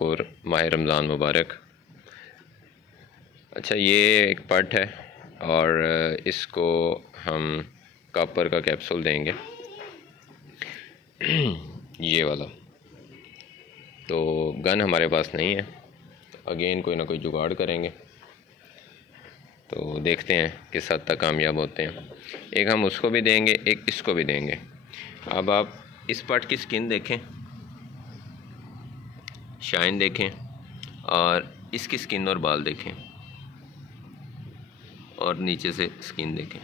और माह रमज़ान मुबारक। अच्छा, ये एक पट है और इसको हम कॉपर का कैप्सूल देंगे ये वाला। तो गन हमारे पास नहीं है, तो अगेन कोई ना कोई जुगाड़ करेंगे, तो देखते हैं किस हद तक कामयाब होते हैं। एक हम उसको भी देंगे, एक इसको भी देंगे। अब आप इस पट की स्किन देखें, शाइन देखें, और इसकी स्किन और बाल देखें, और नीचे से स्किन देखें।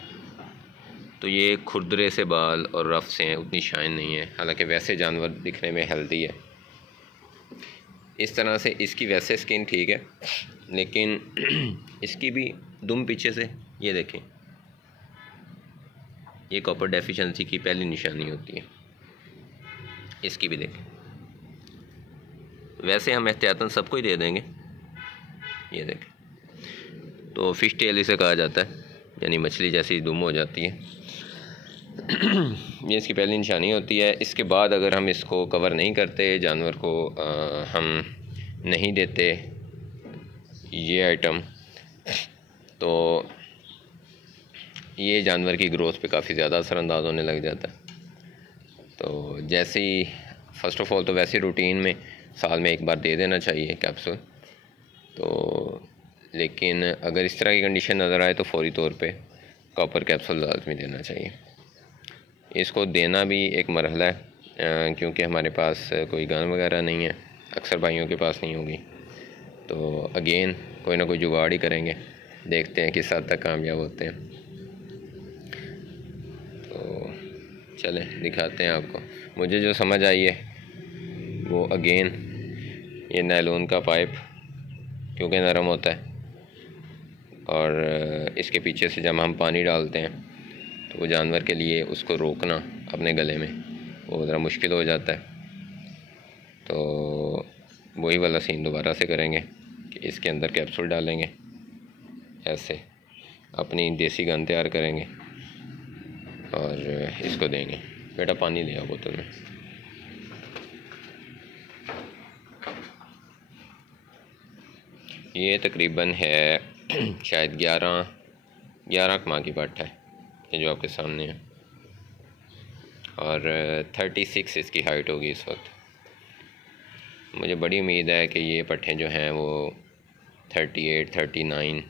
तो ये खुरदरे से बाल और रफ से हैं, उतनी शाइन नहीं है। हालांकि वैसे जानवर दिखने में हेल्दी है। इस तरह से इसकी वैसे स्किन ठीक है, लेकिन इसकी भी दुम पीछे से ये देखें, ये कॉपर डेफिशिएंसी की पहली निशानी होती है। इसकी भी देखें। वैसे हम एहतियातन सबको ही दे देंगे, ये देखें। तो फ़िश टेल इसे कहा जाता है, यानी मछली जैसी दुम हो जाती है। ये इसकी पहली निशानी होती है। इसके बाद अगर हम इसको कवर नहीं करते, जानवर को हम नहीं देते ये आइटम, तो ये जानवर की ग्रोथ पे काफ़ी ज़्यादा असरअंदाज होने लग जाता है। तो जैसे ही फ़र्स्ट ऑफ़ ऑल तो वैसे रूटीन में साल में एक बार दे देना चाहिए कैप्सूल। तो लेकिन अगर इस तरह की कंडीशन नज़र आए तो फौरी तौर पे कॉपर कैप्सूल लाजमी देना चाहिए। इसको देना भी एक मरहला है, क्योंकि हमारे पास कोई गन वगैरह नहीं है, अक्सर भाइयों के पास नहीं होगी। तो अगेन कोई ना कोई जुगाड़ ही करेंगे, देखते हैं किस हद तक कामयाब होते हैं। तो चलें दिखाते हैं आपको। मुझे जो समझ आई है वो अगेन ये नायलॉन का पाइप, क्योंकि नरम होता है, और इसके पीछे से जब हम पानी डालते हैं तो वो जानवर के लिए उसको रोकना अपने गले में वो ज़रा मुश्किल हो जाता है। तो वही वाला सीन दोबारा से करेंगे कि इसके अंदर कैप्सूल डालेंगे, ऐसे अपनी देसी गन तैयार करेंगे और इसको देंगे। बेटा पानी ले आओ बोतल में। ये तकरीबन है शायद 11 माह की पट है, ये जो आपके सामने है, और 36 इसकी हाइट होगी इस वक्त। मुझे बड़ी उम्मीद है कि ये पट्टें जो हैं वो 38, 39,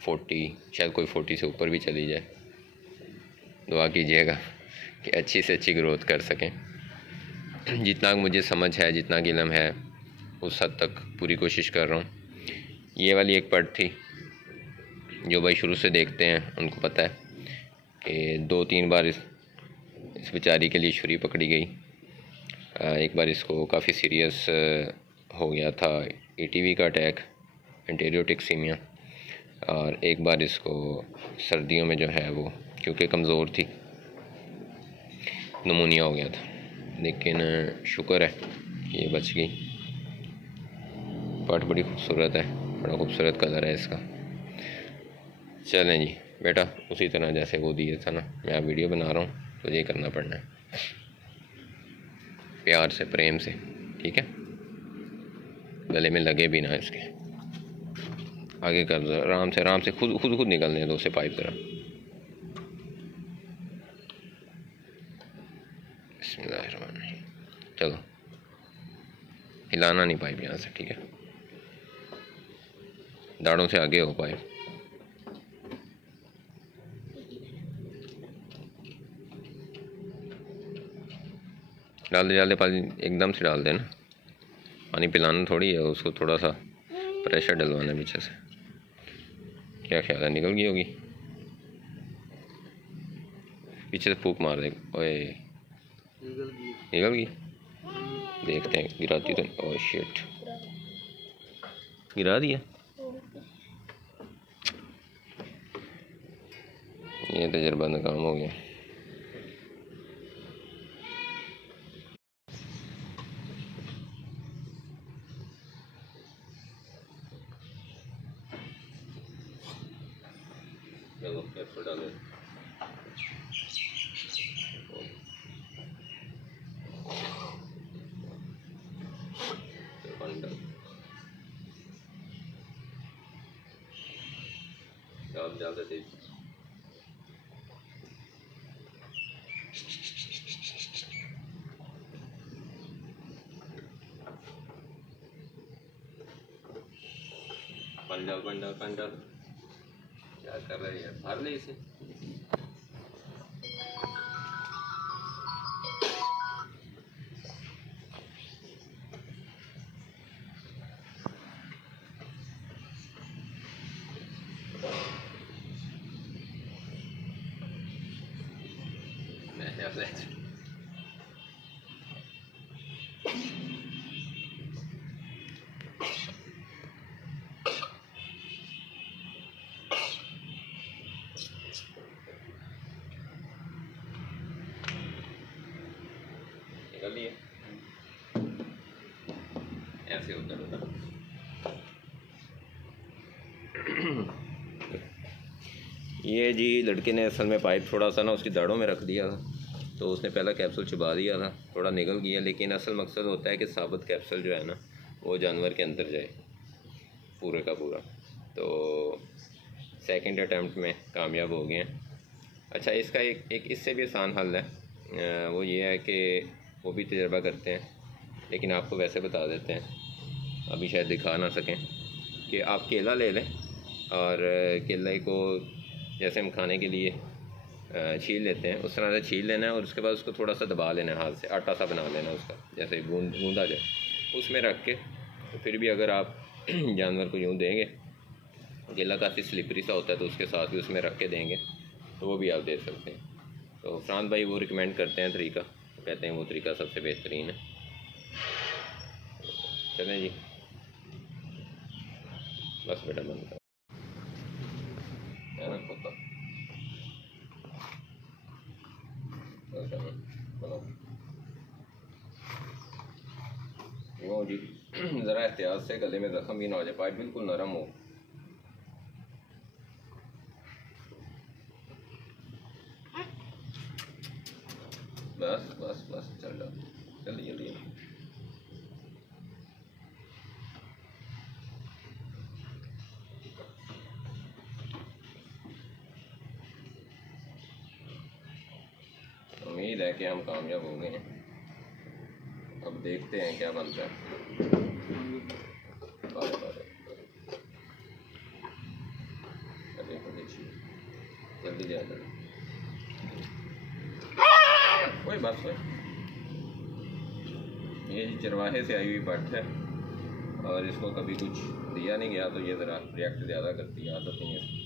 40, शायद कोई 40 से ऊपर भी चली जाए। दुआ कीजिएगा कि अच्छी से अच्छी ग्रोथ कर सकें। जितना मुझे समझ है, जितना इल्म है, उस हद तक पूरी कोशिश कर रहा हूँ। ये वाली एक पट थी, जो भाई शुरू से देखते हैं उनको पता है कि 2-3 बार इस बेचारी के लिए छुरी पकड़ी गई। एक बार इसको काफ़ी सीरियस हो गया था, ETV का अटैक, एंटेरियोटिक्सीमिया, और एक बार इसको सर्दियों में जो है वो क्योंकि कमज़ोर थी, नमूनिया हो गया था। लेकिन शुक्र है ये बच गई। पट बड़ी खूबसूरत है, बड़ा खूबसूरत कलर है इसका। चलें जी बेटा, उसी तरह जैसे वो दिए था ना, मैं अब वीडियो बना रहा हूँ तो ये करना पड़ना है, प्यार से, प्रेम से, ठीक है। गले में लगे भी ना इसके। आगे कर दो आराम से खुद निकलने दो उसे पाइप ज़रा। बिस्मिल्लाहिर्रहमानिर्रहीम। चलो, हिलाना नहीं पाइप यहाँ से, ठीक है। दाढ़ों से आगे हो पाइप। डाल दे पानी, एकदम से डाल देना। पानी पिलाना थोड़ी है उसको, थोड़ा सा प्रेशर डलवाना पीछे से। क्या ख्याल है, निकल गई होगी? पीछे से फूक मार देगा। ओए निकल गई। देखते हैं गिराती तो। ओह शिट, गिरा दिया। ये तजर्बा नाकाम हो गया। चलो कैप्सूल डालो। पानी डालो। जान ज़्यादा तेज। पंडाल पंडाल पंडाल क्या कर रहे हैं, मार ले इसे। निकल लिए ऐसे होता होता। ये जी लड़के ने असल में पाइप थोड़ा सा ना उसकी दाढ़ों में रख दिया था, तो उसने पहला कैप्सूल चबा दिया था, थोड़ा निकल गया। लेकिन असल मकसद होता है कि साबुत कैप्सूल जो है ना वो जानवर के अंदर जाए पूरे का पूरा। तो सेकंड अटैम्प्ट में कामयाब हो गए हैं। अच्छा, इसका एक इससे भी आसान हल है, वो ये है कि वो भी तजर्बा करते हैं, लेकिन आपको वैसे बता देते हैं, अभी शायद दिखा ना सकें, कि आप केला ले लें और केले को जैसे हम खाने के लिए छील लेते हैं उस तरह से छील लेना है, और उसके बाद उसको थोड़ा सा दबा लेना है हाथ से, आटा सा बना लेना उसका, जैसे गूंदा जाए उसमें रख के। तो फिर भी अगर आप जानवर को यूँ देंगे, केला काफ़ी स्लिपरी सा होता है, तो उसके साथ भी उसमें रख के देंगे तो वो भी आप दे सकते हैं। तो फ्रांस भाई वो रिकमेंड करते हैं तरीका, कहते हैं वो तरीका सबसे बेहतरीन है। चलें जी, बस बेटा बंद कर वो जी। ज़रा एहतियात से गले में ज़ख्म भी ना हो जाए, पाइप बिल्कुल नरम हो। बस बस बस, चल जाओ, जल्दी जल्दी। उम्मीद है कि हम कामयाब हो गए हैं, अब देखते हैं क्या बनता है। जल्दी जाए कोई बात नहीं। ये चरवाहे से आई हुई पट है और इसको कभी कुछ दिया नहीं गया, तो ये ज़रा रिएक्ट ज़्यादा करती है, आदत नहीं है।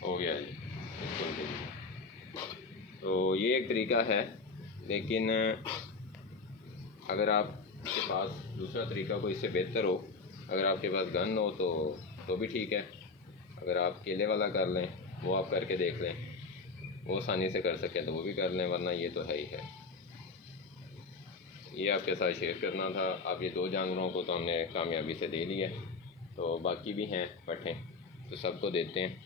हो गया जी। तो ये एक तरीका है, लेकिन अगर आपके पास दूसरा तरीका कोई इससे बेहतर हो, अगर आपके पास गन हो तो भी ठीक है। अगर आप केले वाला कर लें, वो आप करके देख लें, वो आसानी से कर सकें तो वो भी कर लें, वरना ये तो है ही है। ये आपके साथ शेयर करना था। अब ये 2 जानवरों को तो हमने कामयाबी से दे लिया, तो बाकी भी हैं पट्ठे, तो सबको देते हैं,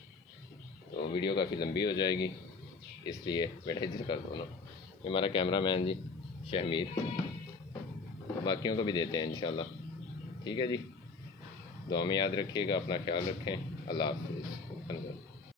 तो वीडियो काफ़ी लंबी हो जाएगी, इसलिए बेटा इधर कर दो ना। ये हमारा कैमरामैन जी शहमीर, बाकियों को भी देते हैं इंशाल्लाह। ठीक है जी, दुआ में याद रखिएगा, अपना ख्याल रखें। अल्लाह हाफ़िज़।